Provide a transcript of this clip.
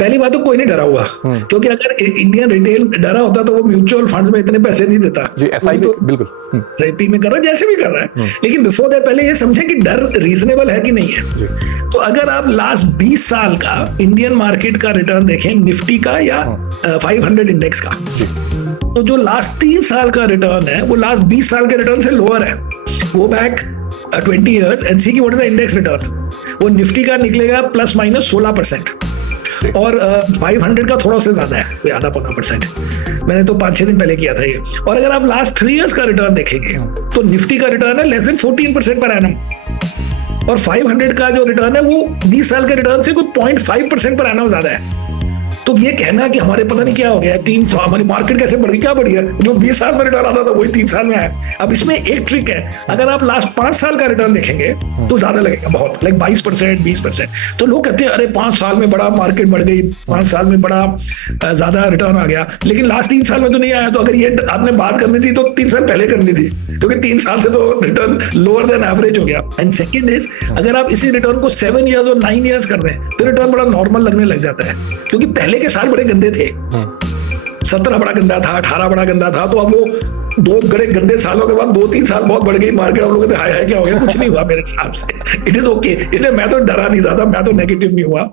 पहली बात तो कोई नहीं डरा हुआ, क्योंकि अगर इंडियन रिटेल डरा होता तो वो म्यूचुअल फंड्स में इतने पैसे नहीं देता जी। एसआईपी तो बिल्कुल एसआईपी में कर रहा है, जैसे भी कर रहा है। लेकिन बिफोर दैट पहले ये समझे कि डर रीजनेबल है कि नहीं है। तो अगर आप लास्ट 20 साल का इंडियन मार्केट का रिटर्न देखें, निफ्टी का या 500 इंडेक्स का, तो जो लास्ट 3 साल का रिटर्न है वो लास्ट 20 साल के रिटर्न से लोअर है। Go back 20 years and see what is the index return। वो निफ्टी का निकलेगा प्लस माइनस 16% और 500 का थोड़ा से ज्यादा है, कोई आधा पौना %। मैंने तो 5-6 दिन पहले किया था ये। और अगर आप लास्ट 3 years का रिटर्न देखेंगे तो निफ्टी का रिटर्न है लेस देन 14% पर एनम, और 500 का जो रिटर्न है वो 20 साल के रिटर्न से कोई 0.5% पर एनम ज्यादा है। तो ये कहना कि हमारे पता नहीं क्या हो गया 3 साल हमारी मार्केट कैसे बढ़ गई, क्या बढ़ी है, जो 20 साल में रिटर्न आता था वही 3 साल में आया। अब इसमें एक ट्रिक है, अगर आप लास्ट 5 साल का रिटर्न देखेंगे तो ज्यादा लगेगा, बहुत, लाइक 22%, 20%। तो लोग कहते हैं अरे 5 साल में बड़ा मार्केट बढ़ गई, 5 साल में बड़ा ज्यादा रिटर्न आ गया, लेकिन लास्ट 3 साल में तो नहीं आया। तो अगर ये आपने बात करनी थी तो 3 साल पहले करनी थी, क्योंकि 3 साल से तो रिटर्न लोअर देन एवरेज हो गया। एंड सेकेंड इज, अगर आप इसी रिटर्न को 7 years और 9 years कर दें तो रिटर्न बड़ा नॉर्मल लगने लग जाता है, क्योंकि पहले के साल बड़े गंदे थे। 17 बड़ा गंदा था, 18 बड़ा गंदा था, तो अब वो 2 बड़े गंदे सालों के बाद 2-3 साल बहुत बढ़ गई मार्केट। आप लोग कहते हाय हाय क्या हो गया, कुछ नहीं हुआ मेरे हिसाब से, इट इज ओके। इसलिए मैं तो डरा नहीं ज्यादा, मैं तो नेगेटिव नहीं हुआ।